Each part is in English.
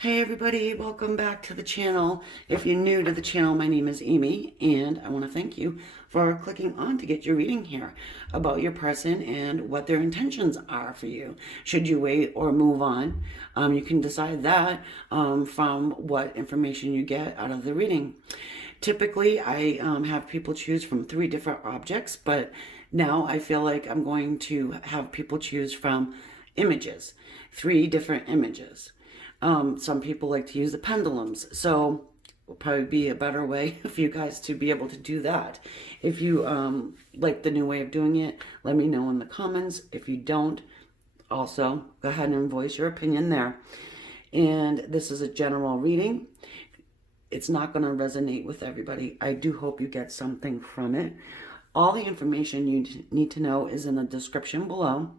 Hey everybody, welcome back to the channel. If you're new to the channel, my name is Amy, and I want to thank you for clicking on to get your reading here about your person and what their intentions are for you. Should you wait or move on? You can decide that from what information you get out of the reading. Typically, I have people choose from 3 different objects, but now I feel like I'm going to have people choose from images, 3 different images. Some people like to use the pendulums, so will probably be a better way for you guys to be able to do that. If you like the new way of doing it, let me know in the comments. If you don't, also go ahead and voice your opinion there. And this is a general reading. It's not going to resonate with everybody. I do hope you get something from it. All the information you need to know is in the description below,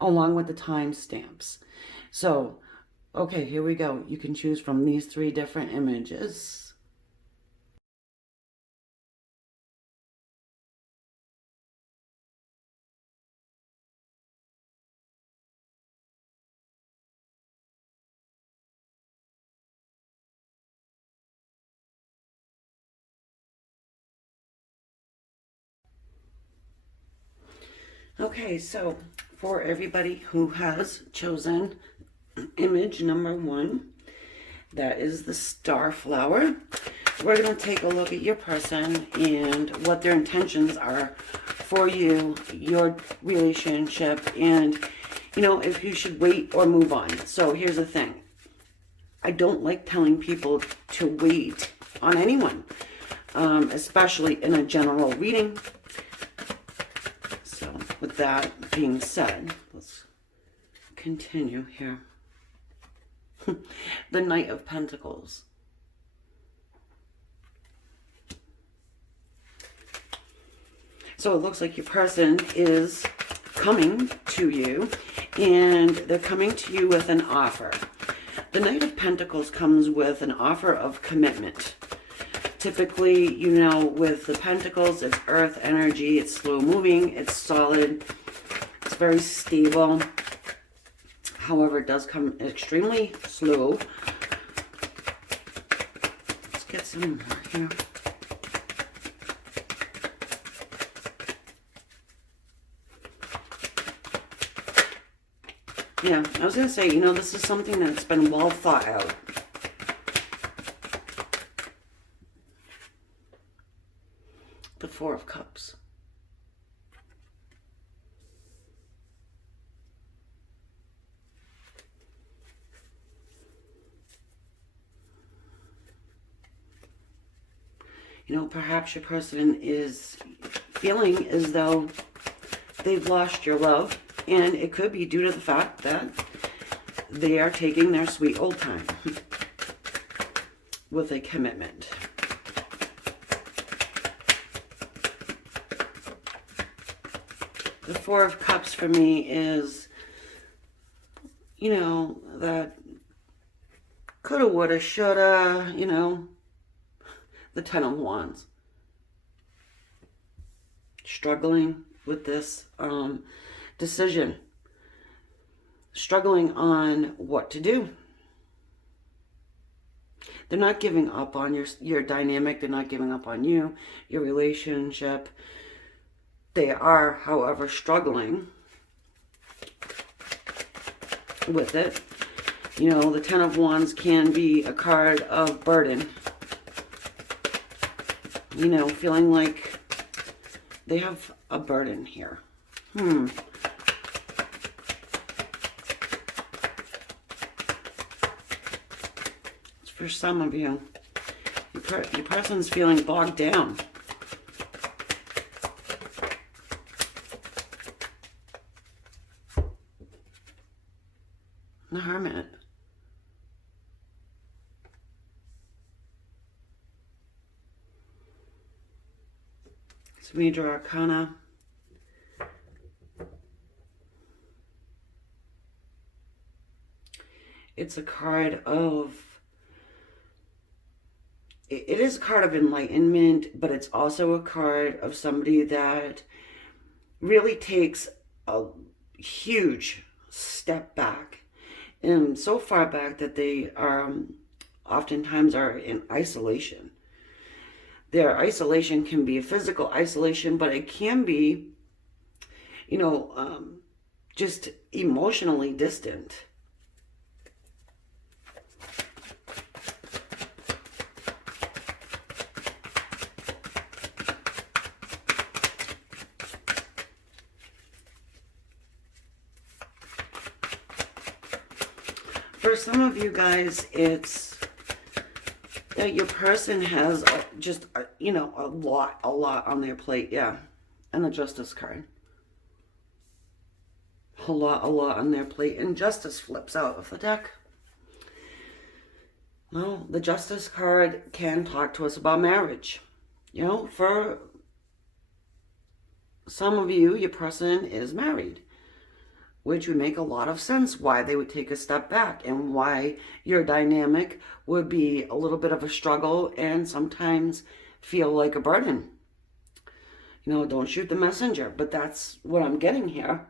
along with the timestamps. So okay, here we go. You can choose from these 3 different images. Okay, so for everybody who has chosen image number 1, that is the star flower. We're going to take a look at your person and what their intentions are for you, your relationship, and if you should wait or move on. So here's the thing. I don't like telling people to wait on anyone, especially in a general reading. So with that being said, let's continue here. The Knight of Pentacles. So it looks like your person is coming to you, and they're coming to you with an offer. The Knight of Pentacles comes with an offer of commitment. Typically, with the Pentacles, it's earth energy, it's slow moving, it's solid, it's very stable. However, it does come extremely slow. Let's get some more here. Yeah, I was going to say, this is something that's been well thought out. The Four of Cups. Perhaps your person is feeling as though they've lost your love, and it could be due to the fact that they are taking their sweet old time with a commitment. The Four of Cups for me is, that coulda, woulda, shoulda, the Ten of Wands. Struggling with this decision. Struggling on what to do. They're not giving up on your dynamic. They're not giving up on you, your relationship. They are, however, struggling with it. The Ten of Wands can be a card of burden. Feeling like they have a burden here. For some of you, your person's feeling bogged down. The Hermit. It's Major Arcana. It's a card of, it is a card of enlightenment, but it's also a card of somebody that really takes a huge step back and so far back that they are oftentimes are in isolation. Their isolation can be a physical isolation, but it can be, you know, just emotionally distant. For some of you guys, it's that your person has just, you know, a lot on their plate. Yeah. And the Justice card. A lot on their plate. And Justice flips out of the deck. Well, the Justice card can talk to us about marriage. You know, for some of you, your person is married, which would make a lot of sense why they would take a step back and why your dynamic would be a little bit of a struggle and sometimes feel like a burden. You know, don't shoot the messenger, but that's what I'm getting here.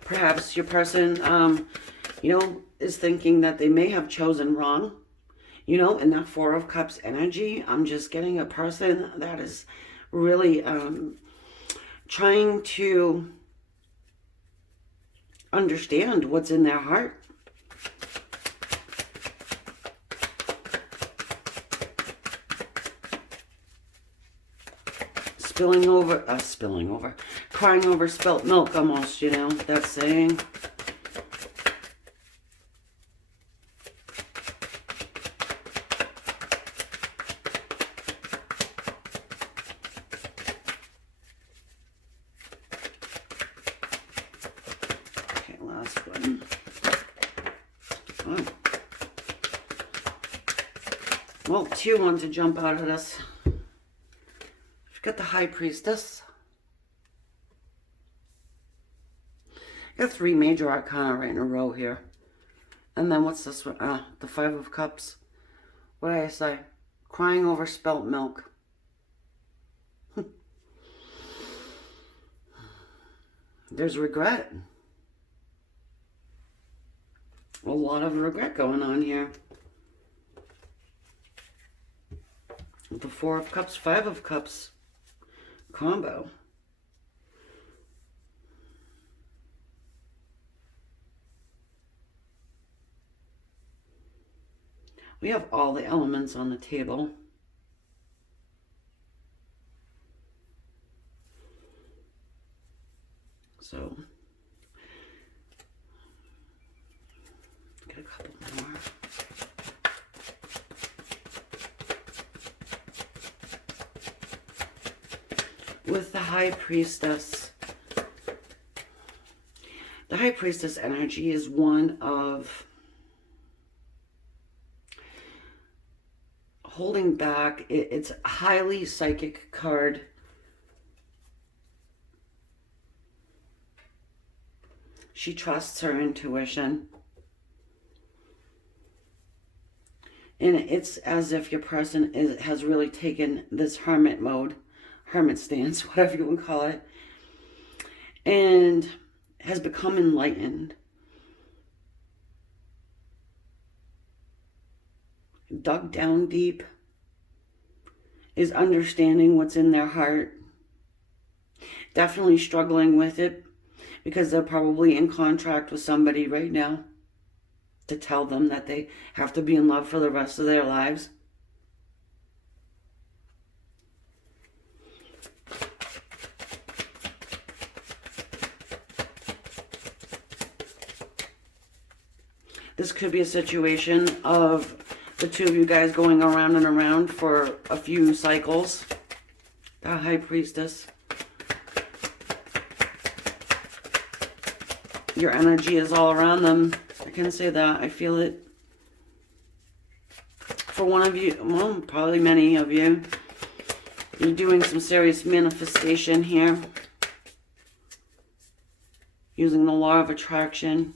Perhaps your person, you know, is thinking that they may have chosen wrong. You know, in that Four of Cups energy, I'm just getting a person that is really trying to understand what's in their heart. Crying over spilt milk almost, you know, that saying. Last one. Oh. Well, two want to jump out of this. We've got the High Priestess. Got three major arcana right in a row here. And then what's this one? The Five of Cups. What did I say? Crying over spilt milk. There's regret. A lot of regret going on here. The Four of Cups, Five of Cups combo. We have all the elements on the table. So, get a couple more. With the High Priestess, the High Priestess energy is one of holding back. It's a highly psychic card. She trusts her intuition. And it's as if your person has really taken this hermit mode, hermit stance, whatever you would call it, and has become enlightened. Dug down deep, is understanding what's in their heart. Definitely struggling with it because they're probably in contract with somebody right now to tell them that they have to be in love for the rest of their lives. This could be a situation of the two of you guys going around and around for a few cycles. The High Priestess. Your energy is all around them. I can say that. I feel it. For one of you, well, probably many of you, you're doing some serious manifestation here. Using the law of attraction.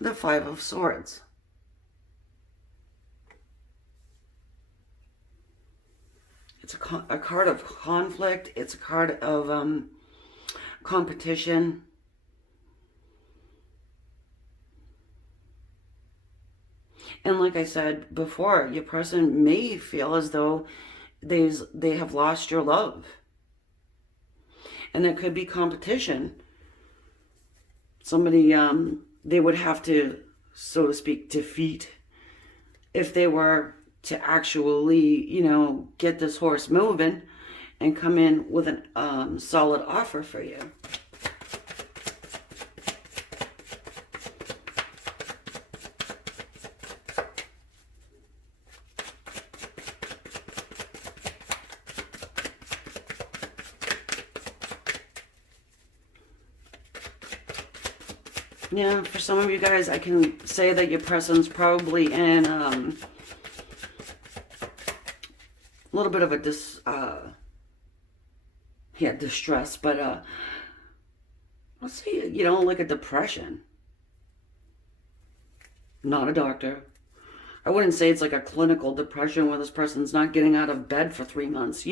The Five of Swords. It's a card of conflict. It's a card of competition. And like I said before, your person may feel as though they have lost your love. And there could be competition. Somebody they would have to, so to speak, defeat if they were to actually, get this horse moving and come in with a solid offer for you. Yeah, for some of you guys, I can say that your person's probably in a little bit of a distress, but let's say, like a depression. Not a doctor. I wouldn't say it's like a clinical depression where this person's not getting out of bed for 3 months,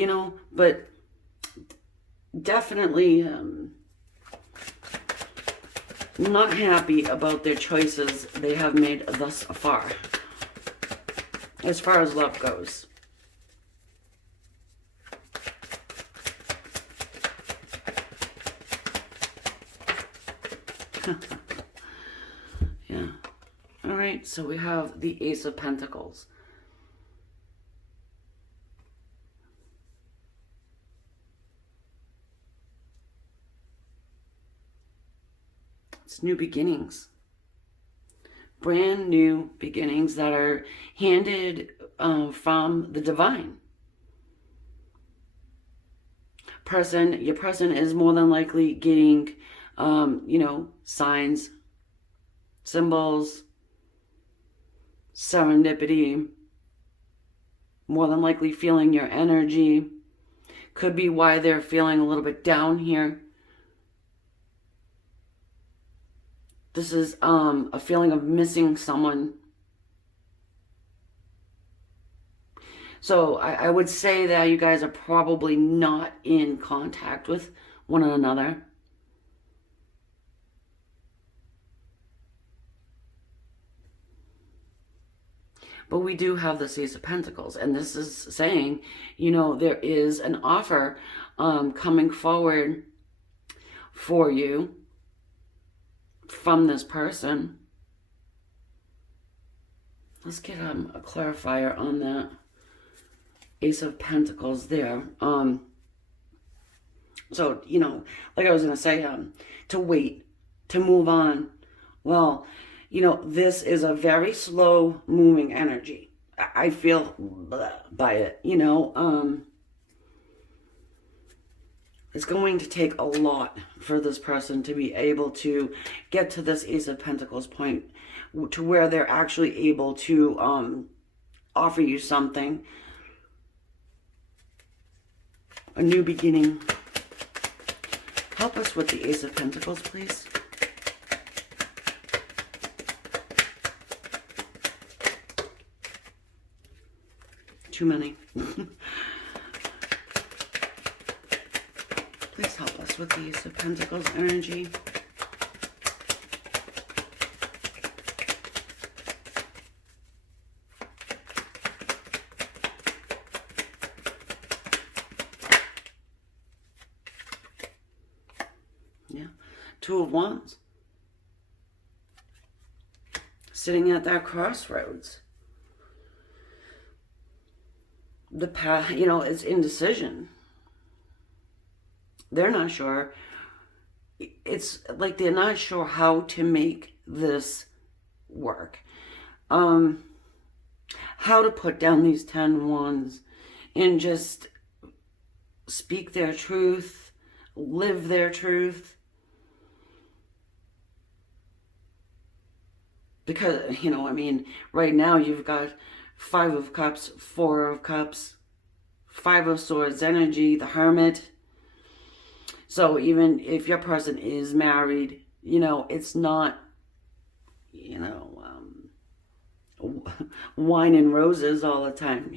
but definitely not happy about their choices they have made thus far as love goes. Yeah. All right, so we have the Ace of Pentacles. It's new beginnings. Brand new beginnings that are handed from the divine. Your person is more than likely getting, signs, symbols, serendipity, more than likely feeling your energy. Could be why they're feeling a little bit down here. This is a feeling of missing someone. So I would say that you guys are probably not in contact with one another. But we do have the Ace of Pentacles, and this is saying, there is an offer coming forward for you from this person. Let's get a clarifier on that Ace of Pentacles there. So, like I was going to say, to wait, to move on. Well, this is a very slow moving energy. I feel by it, It's going to take a lot for this person to be able to get to this Ace of Pentacles point to where they're actually able to offer you something. A new beginning. Help us with the Ace of Pentacles, please. Too many. Please help us with the Ace of Pentacles energy. Yeah. Two of Wands. Sitting at that crossroads. The path, is indecision. They're not sure. It's like they're not sure how to make this work. How to put down these 10 wands and just speak their truth, live their truth. Because, right now you've got 5 of Cups, 4 of Cups, 5 of Swords energy, the Hermit. So even if your person is married, it's not, wine and roses all the time,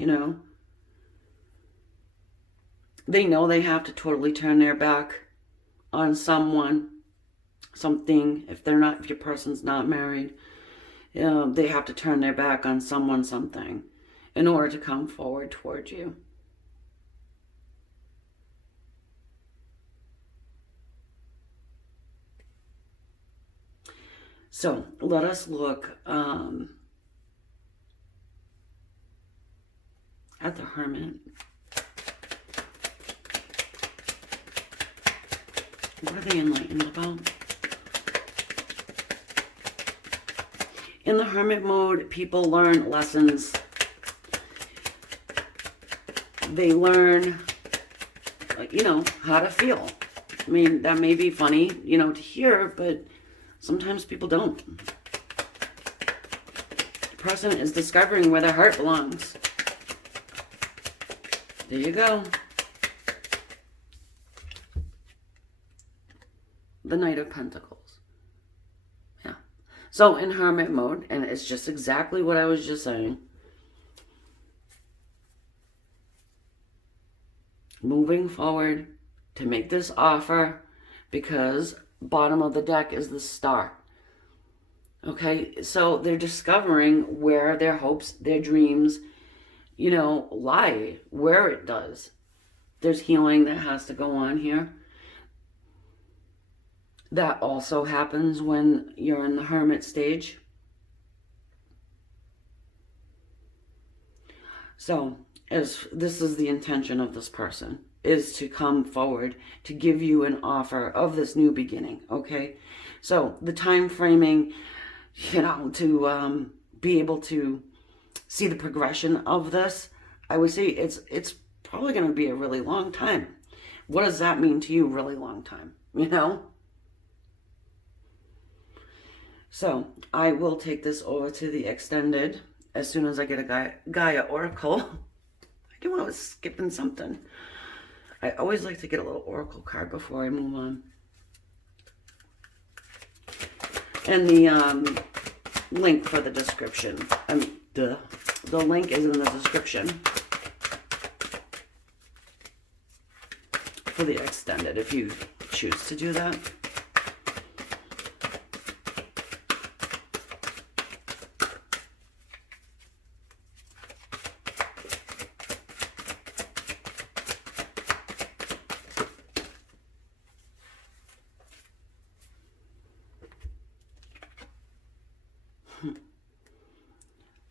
They know they have to totally turn their back on someone, something. If your person's not married, they have to turn their back on someone, something, in order to come forward towards you. So let us look at the Hermit. What are they enlightened about? In the Hermit mode, people learn lessons. They learn, how to feel. I mean, that may be funny, to hear, but sometimes people don't. The person is discovering where their heart belongs. There you go. The Knight of Pentacles. Yeah. So in Hermit mode, and it's just exactly what I was just saying. Moving forward to make this offer, because bottom of the deck is the Star. Okay, so they're discovering where their hopes, their dreams, lie, where it does. There's healing that has to go on here. That also happens when you're in the Hermit stage. So, as this is the intention of this person, is to come forward to give you an offer of this new beginning, okay? So, the time framing, to be able to see the progression of this, I would say it's probably going to be a really long time. What does that mean to you, really long time, So, I will take this over to the extended as soon as I get a Gaia Oracle. I knew I was skipping something. I always like to get a little Oracle card before I move on. And the link for the description. The link is in the description for the extended, if you choose to do that.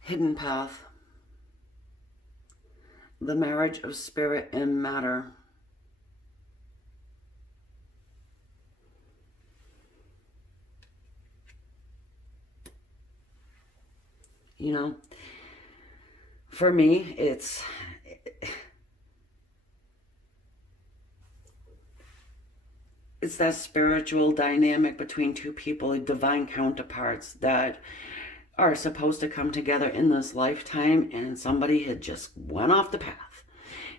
Hidden path. The marriage of spirit and matter. For me, it's that spiritual dynamic between two people, divine counterparts that are supposed to come together in this lifetime, and somebody had just went off the path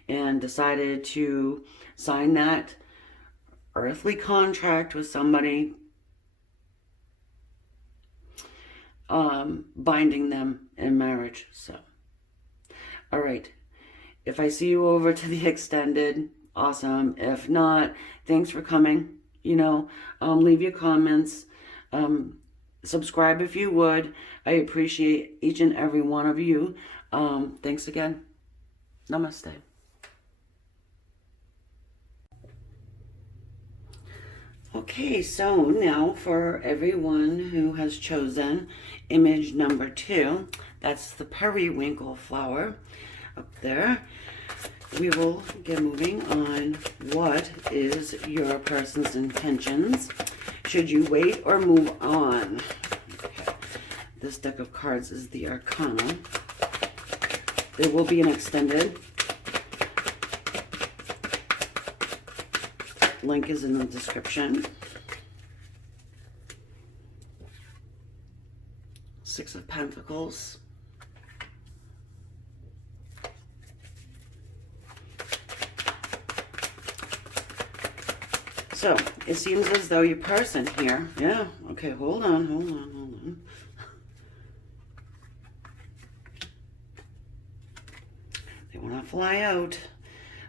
and decided to sign that earthly contract with somebody, binding them in marriage. So, all right, if I see you over to the extended, awesome. If not, thanks for coming. Leave your comments. Subscribe if you would. I appreciate each and every one of you. Thanks again. Namaste. Okay, so now for everyone who has chosen image number 2, that's the Periwinkle Flower up there. We will get moving on what is your person's intentions. Should you wait or move on? Okay. This deck of cards is the Arcana. There will be an extended. Link is in the description. Six of Pentacles. So, it seems as though your person here, yeah, okay, hold on. They want to fly out.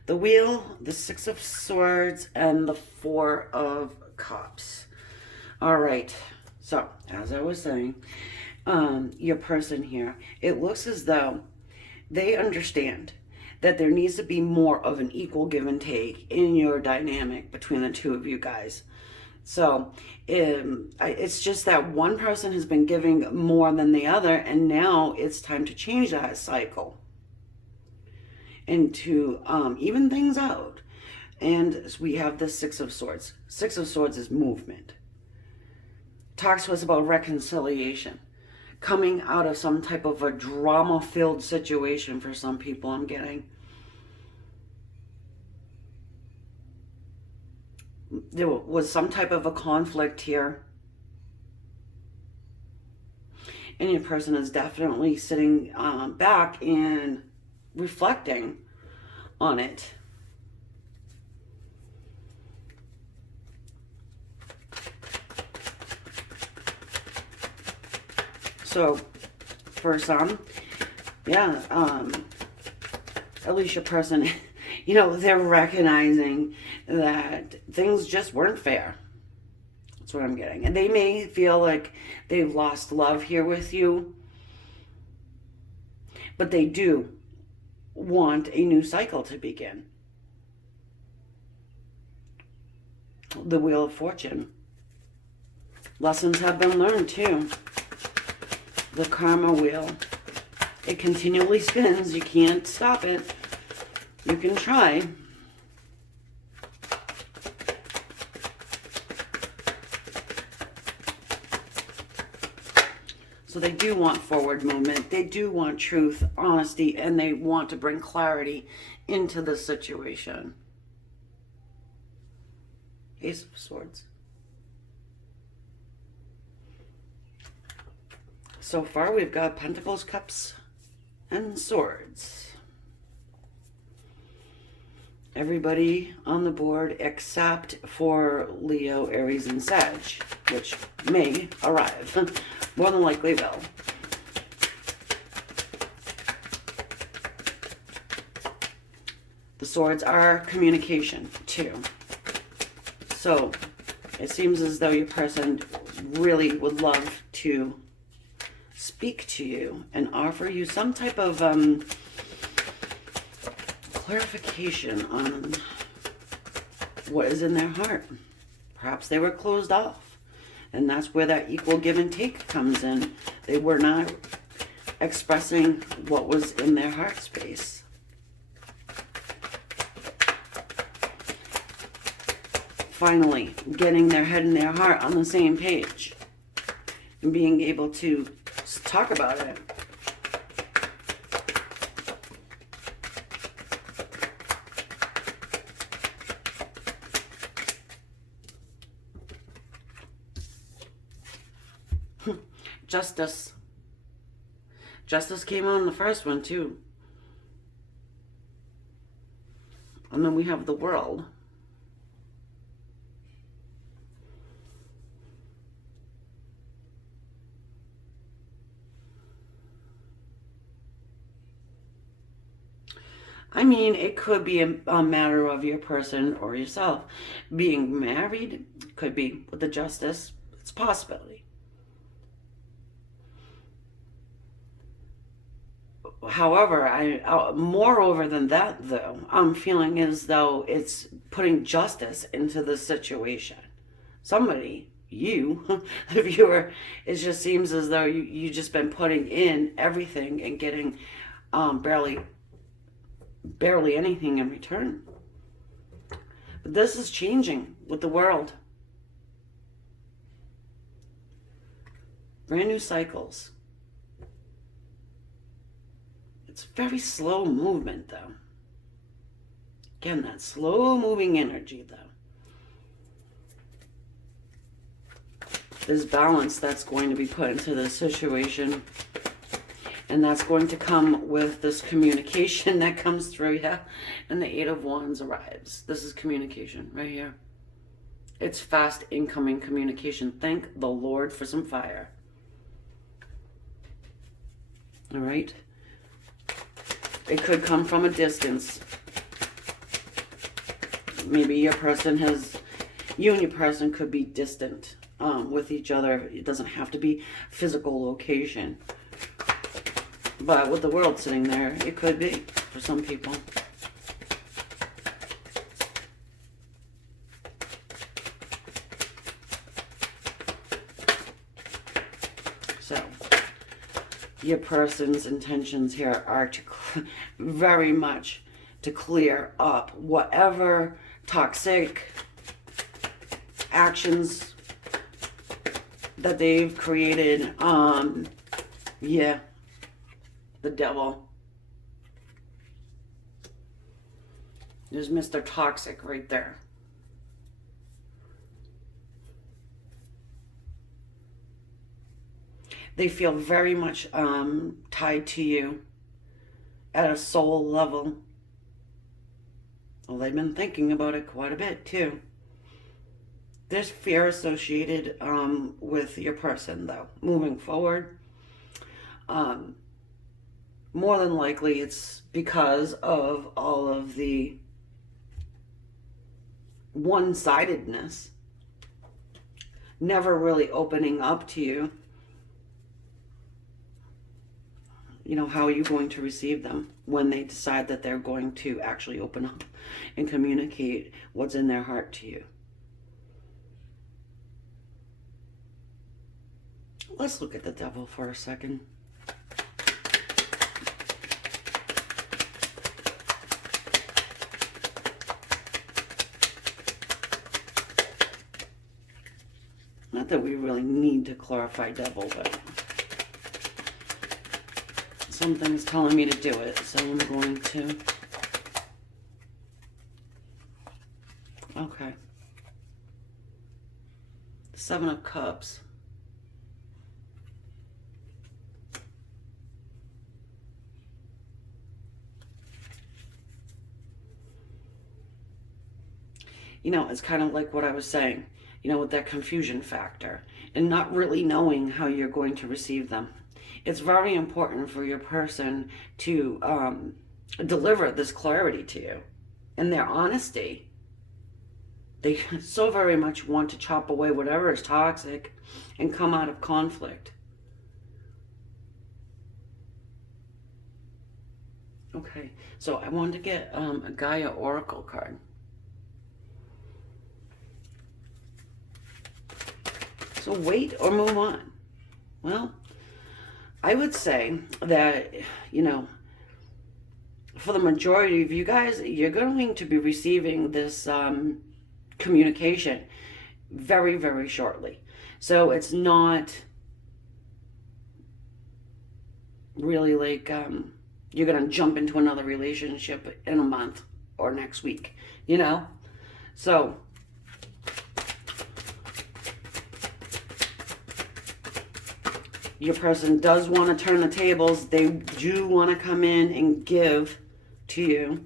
The Wheel, the Six of Swords, and the Four of Cups. All right. So, as I was saying, your person here, it looks as though they understand that there needs to be more of an equal give and take in your dynamic between the two of you guys. So it's just that one person has been giving more than the other, and now it's time to change that cycle and to even things out. And we have the Six of Swords. Six of Swords is movement. Talks to us about reconciliation. Coming out of some type of a drama-filled situation for some people, I'm getting. There was some type of a conflict here. And your person is definitely sitting back and reflecting on it. So, for some, yeah, at least your person, they're recognizing that things just weren't fair. That's what I'm getting. And they may feel like they've lost love here with you, but they do want a new cycle to begin. The Wheel of Fortune. Lessons have been learned too. The Karma Wheel. It continually spins. You can't stop it. You can try. So they do want forward movement. They do want truth, honesty, and they want to bring clarity into the situation. Ace of Swords. So far, we've got Pentacles, Cups, and Swords. Everybody on the board except for Leo, Aries, and Sag, which may arrive. More than likely will. The Swords are communication, too. So, it seems as though your person really would love to speak to you and offer you some type of clarification on what is in their heart. Perhaps they were closed off, and that's where that equal give and take comes in. They were not expressing what was in their heart space. Finally, getting their head and their heart on the same page and being able to talk about it. Justice. Justice came on the first one too. And then we have the World. I mean, it could be a matter of your person or yourself being married. Could be with the Justice. It's a possibility. However, moreover than that, though, I'm feeling as though it's putting justice into the situation. Somebody, you, the viewer, it just seems as though you just been putting in everything and getting barely anything in return. But this is changing with the World. Brand new cycles. It's very slow movement, though. Again, that slow moving energy, though. There's balance that's going to be put into this situation. And that's going to come with this communication that comes through, yeah? And the Eight of Wands arrives. This is communication right here. It's fast incoming communication. Thank the Lord for some fire. All right? It could come from a distance. maybe you and your person could be distant with each other. It doesn't have to be physical location. But with the world sitting there, it could be for some people. So, your person's intentions here are to very much to clear up whatever toxic actions that they've created. Yeah, the devil. There's Mr. Toxic right there. They feel very much tied to you at a soul level. Well, they've been thinking about it quite a bit too. There's fear associated with your person, though, moving forward. More than likely, it's because of all of the one-sidedness, never really opening up to you. You know, how are you going to receive them when they decide that they're going to actually open up and communicate what's in their heart to you? Let's look at the devil for a second. Not that we really need to clarify devil, but something's telling me to do it, so I'm going to. Okay. Seven of Cups. You know, it's kind of like what I was saying, you know, with that confusion factor and not really knowing how you're going to receive them. It's very important for your person to deliver this clarity to you and their honesty. They so very much want to chop away whatever is toxic and come out of conflict. Okay, so I wanted to get a Gaia Oracle card. So wait or move on. Well, I would say that, you know, for the majority of you guys, you're going to be receiving this communication very, very shortly. So it's not really like you're going to jump into another relationship in a month or next week, you know? So your person does want to turn the tables. They do want to come in and give to you.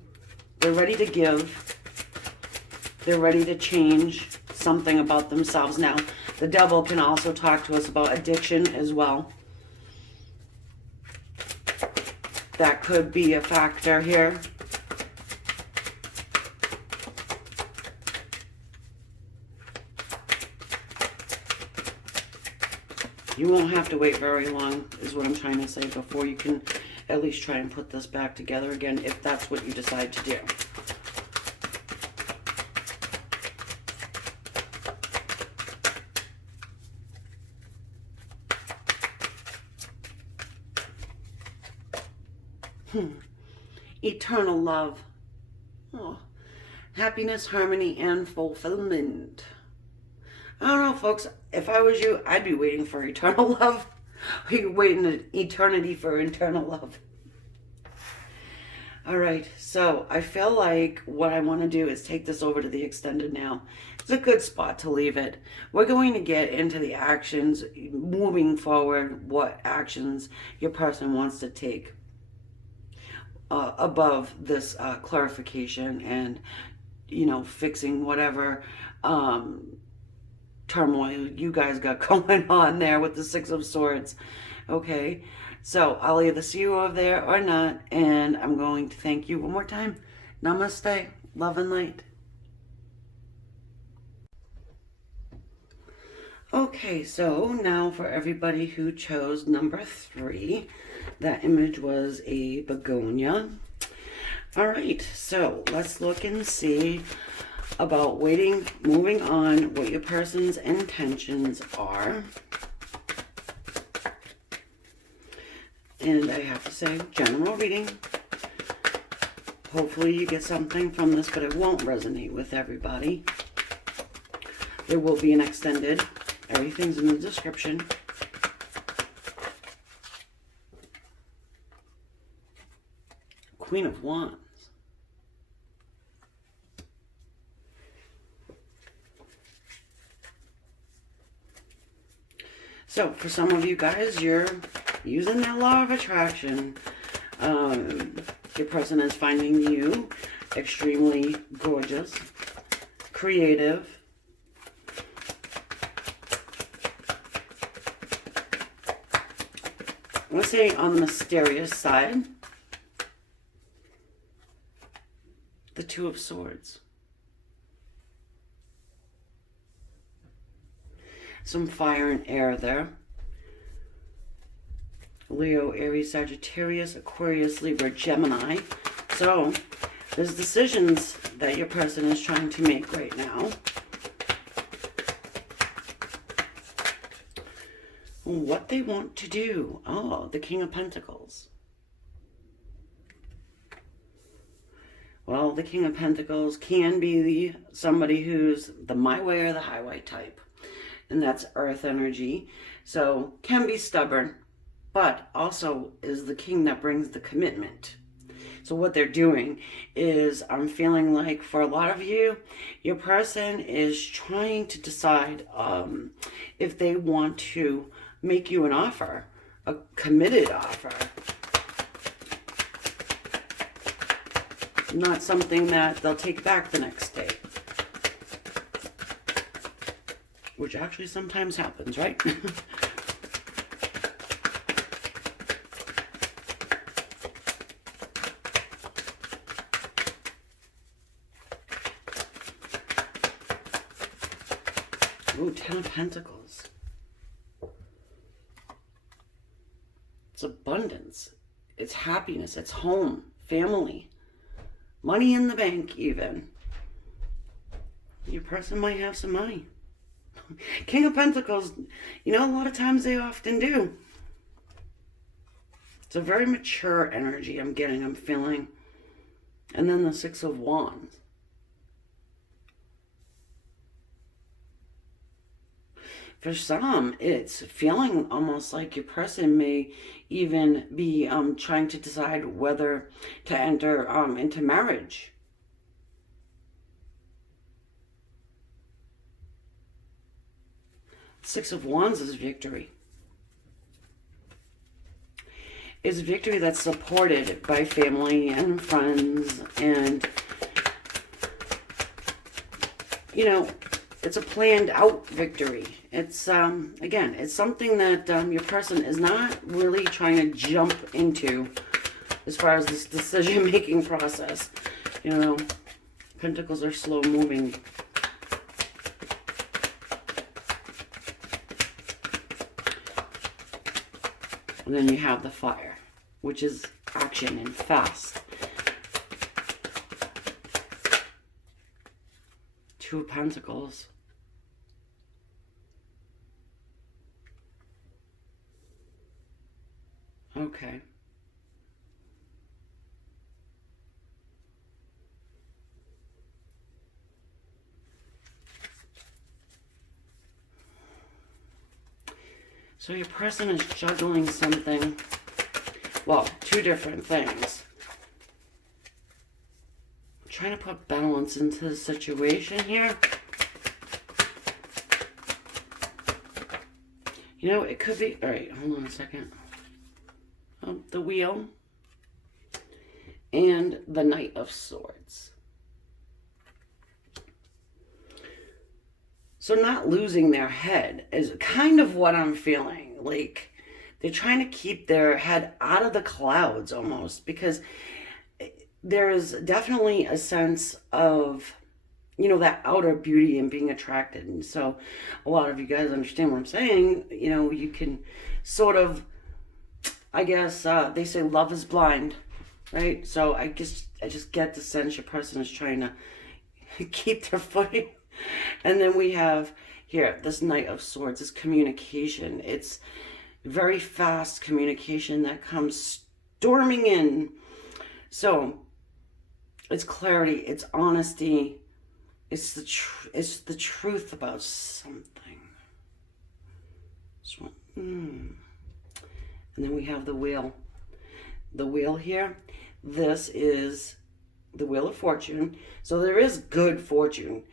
They're ready to give. They're ready to change something about themselves. Now, the devil can also talk to us about addiction as well. That could be a factor here. You won't have to wait very long, is what I'm trying to say, before you can at least try and put this back together again, if that's what you decide to do. Eternal love. Oh, happiness, harmony, and fulfillment. I don't know, folks. If I was you, I'd be waiting for eternal love. Or you're waiting an eternity for eternal love. All right, so I feel like what I want to do is take this over to the extended now. It's a good spot to leave it. We're going to get into the actions, moving forward, what actions your person wants to take above this clarification and, you know, fixing whatever turmoil you guys got going on there with the Six of Swords. Okay, so I'll either see you over there or not, and I'm going to thank you one more time. Namaste, love and light. Okay, so now for everybody who chose number 3, that image was a begonia. All right, so let's look and see about moving on, what your person's intentions are. And I have to say, general reading. Hopefully you get something from this, but it won't resonate with everybody. There will be an extended. Everything's in the description. Queen of Wands. So for some of you guys, you're using that law of attraction. Your person is finding you extremely gorgeous, creative, I want to say on the mysterious side, the Two of Swords. Some fire and air there. Leo, Aries, Sagittarius, Aquarius, Libra, Gemini. So there's decisions that your person is trying to make right now. What they want to do. Oh, the King of Pentacles. Well, the King of Pentacles can be somebody who's the my way or the highway type. And that's earth energy. So can be stubborn, but also is the king that brings the commitment. So what they're doing is, I'm feeling like for a lot of you, your person is trying to decide if they want to make you an offer, a committed offer. Not something that they'll take back the next day. Which actually sometimes happens, right? Ooh, Ten of Pentacles. It's abundance. It's happiness. It's home, family, money in the bank even. Your person might have some money. King of Pentacles, you know, a lot of times they often do. It's a very mature energy I'm getting, I'm feeling. And then the Six of Wands. For some, it's feeling almost like your person may even be trying to decide whether to enter into marriage. Six of Wands is victory. It's victory that's supported by family and friends, and, you know, it's a planned out victory. It's, again, it's something that your person is not really trying to jump into as far as this decision-making process. You know, Pentacles are slow moving. And then you have the Fire, which is action and fast. Two of Pentacles. Okay. So your person is juggling something, well, two different things. I'm trying to put balance into the situation here. You know, it could be, all right, hold on a second. The Wheel and the Knight of Swords. So not losing their head is kind of what I'm feeling. Like they're trying to keep their head out of the clouds almost, because there is definitely a sense of that outer beauty and being attracted. And so a lot of you guys understand what I'm saying. You can sort of, I guess, they say love is blind, right? So I just get the sense your person is trying to keep their footing. And then we have here, this Knight of Swords is communication. It's very fast communication that comes storming in. So it's clarity, it's honesty, it's the truth about something. And then we have the wheel. The wheel here, this is the Wheel of Fortune. So there is good fortune,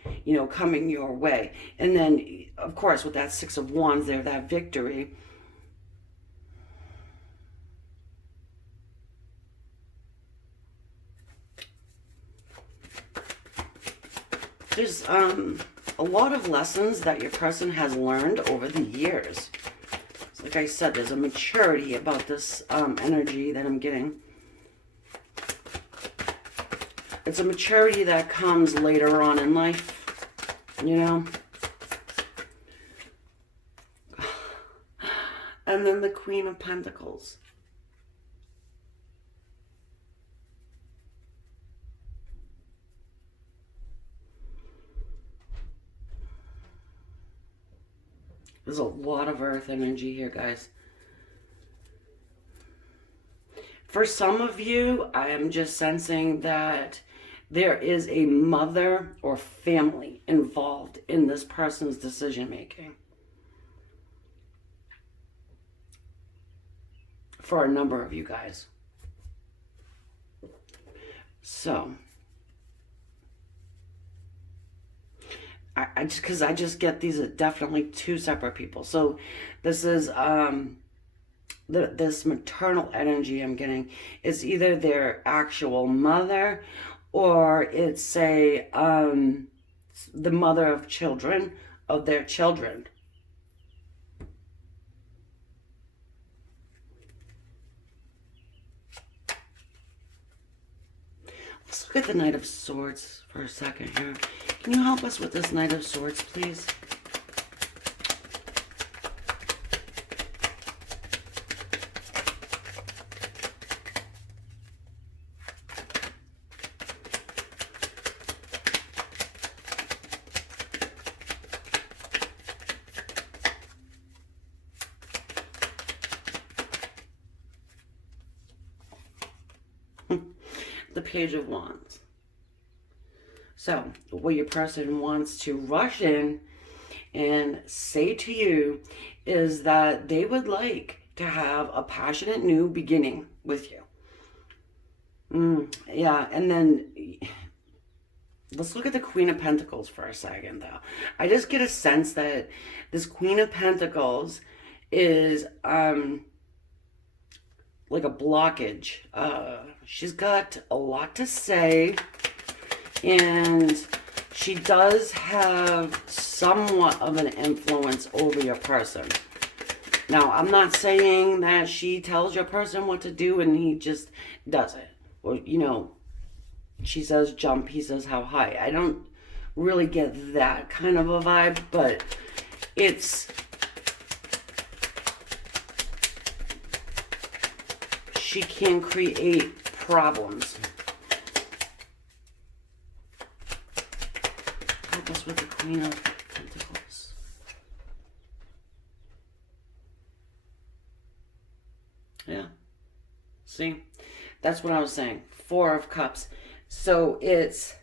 coming your way. And then, of course, with that Six of Wands there, that victory. There's a lot of lessons that your person has learned over the years. So like I said, there's a maturity about this energy that I'm getting. It's a maturity that comes later on in life, And then the Queen of Pentacles. There's a lot of earth energy here, guys. For some of you, I am just sensing that there is a mother or family involved in this person's decision making. For a number of you guys. So, I just get these are definitely two separate people. So this is this maternal energy I'm getting is either their actual mother, or it's say the mother of children of their children. Let's look at the Knight of Swords for a second here. Can you help us with this Knight of Swords, please? The Page of Wands. So, what your person wants to rush in and say to you is that they would like to have a passionate new beginning with you. Yeah, and then let's look at the Queen of Pentacles for a second, though. I just get a sense that this Queen of Pentacles is like a blockage. She's got a lot to say, and she does have somewhat of an influence over your person. Now, I'm not saying that she tells your person what to do and he just does it. Or, she says jump, he says how high. I don't really get that kind of a vibe, but it's... she can create problems. Help us with the Queen of Pentacles. Yeah. See? That's what I was saying. Four of Cups. So it's...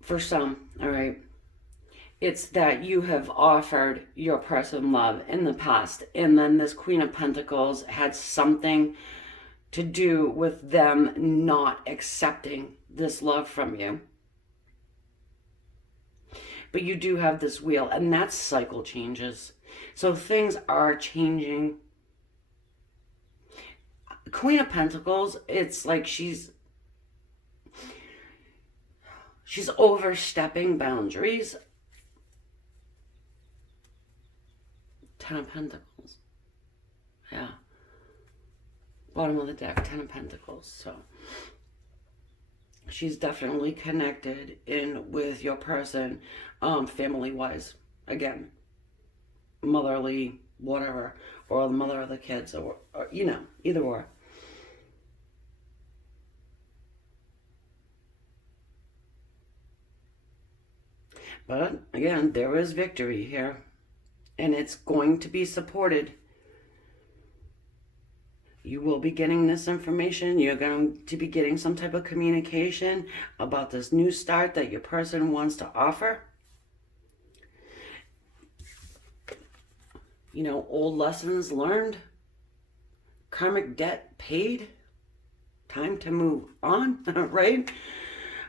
for some, all right, it's that you have offered your person love in the past, and then this Queen of Pentacles had something to do with them not accepting this love from you. But you do have this wheel, and that cycle changes. So things are changing. Queen of Pentacles, it's like she's overstepping boundaries. Ten of Pentacles. Yeah. Bottom of the deck, Ten of Pentacles. So she's definitely connected in with your person, family-wise. Again, motherly, whatever, or the mother of the kids, or you know, either or. But again, there is victory here, and it's going to be supported. You will be getting this information. You're going to be getting some type of communication about this new start that your person wants to offer. You know, old lessons learned, karmic debt paid, time to move on, right?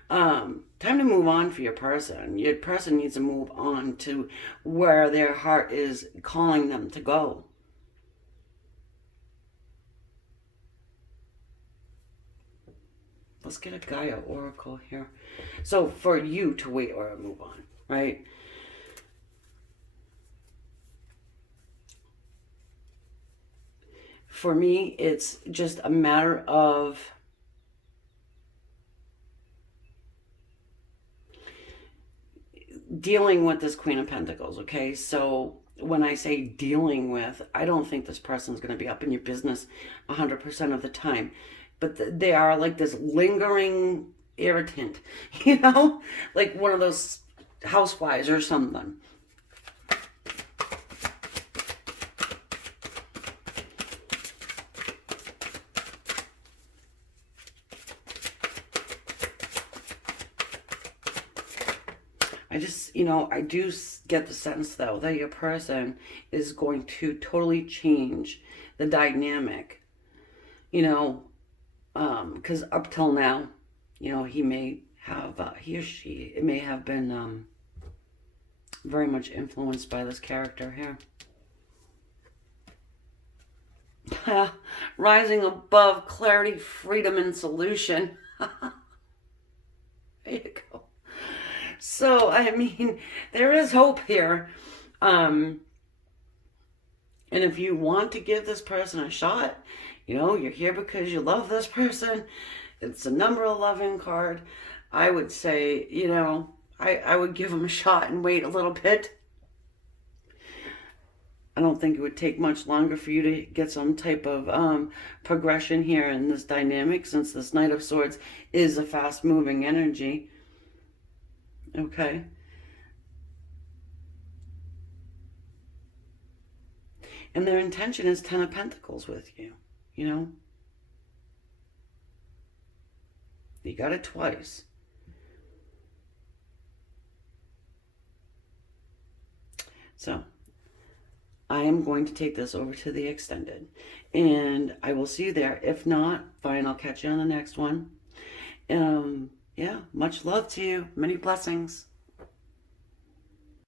Time to move on for your person. Your person needs to move on to where their heart is calling them to go. Let's get a Gaia Oracle here. So for you to wait or move on, right? For me, it's just a matter of dealing with this Queen of Pentacles, okay? So when I say dealing with, I don't think this person's going to be up in your business 100% of the time. But they are like this lingering irritant, you know? Like one of those houseflies or something. I just, you know, I do get the sense, though, that your person is going to totally change the dynamic, you know, because up till now, you know, he may have, he or she, it may have been very much influenced by this character here. Rising above clarity, freedom, and solution. There you go. So, I mean, there is hope here. And if you want to give this person a shot, you know, you're here because you love this person. It's a number 11 card. I would say, you know, I would give them a shot and wait a little bit. I don't think it would take much longer for you to get some type of progression here in this dynamic, since this Knight of Swords is a fast-moving energy. Okay. And their intention is 10 of Pentacles with you, you know. You got it twice. So, I am going to take this over to the extended. And I will see you there. If not, fine, I'll catch you on the next one. Yeah, much love to you. Many blessings.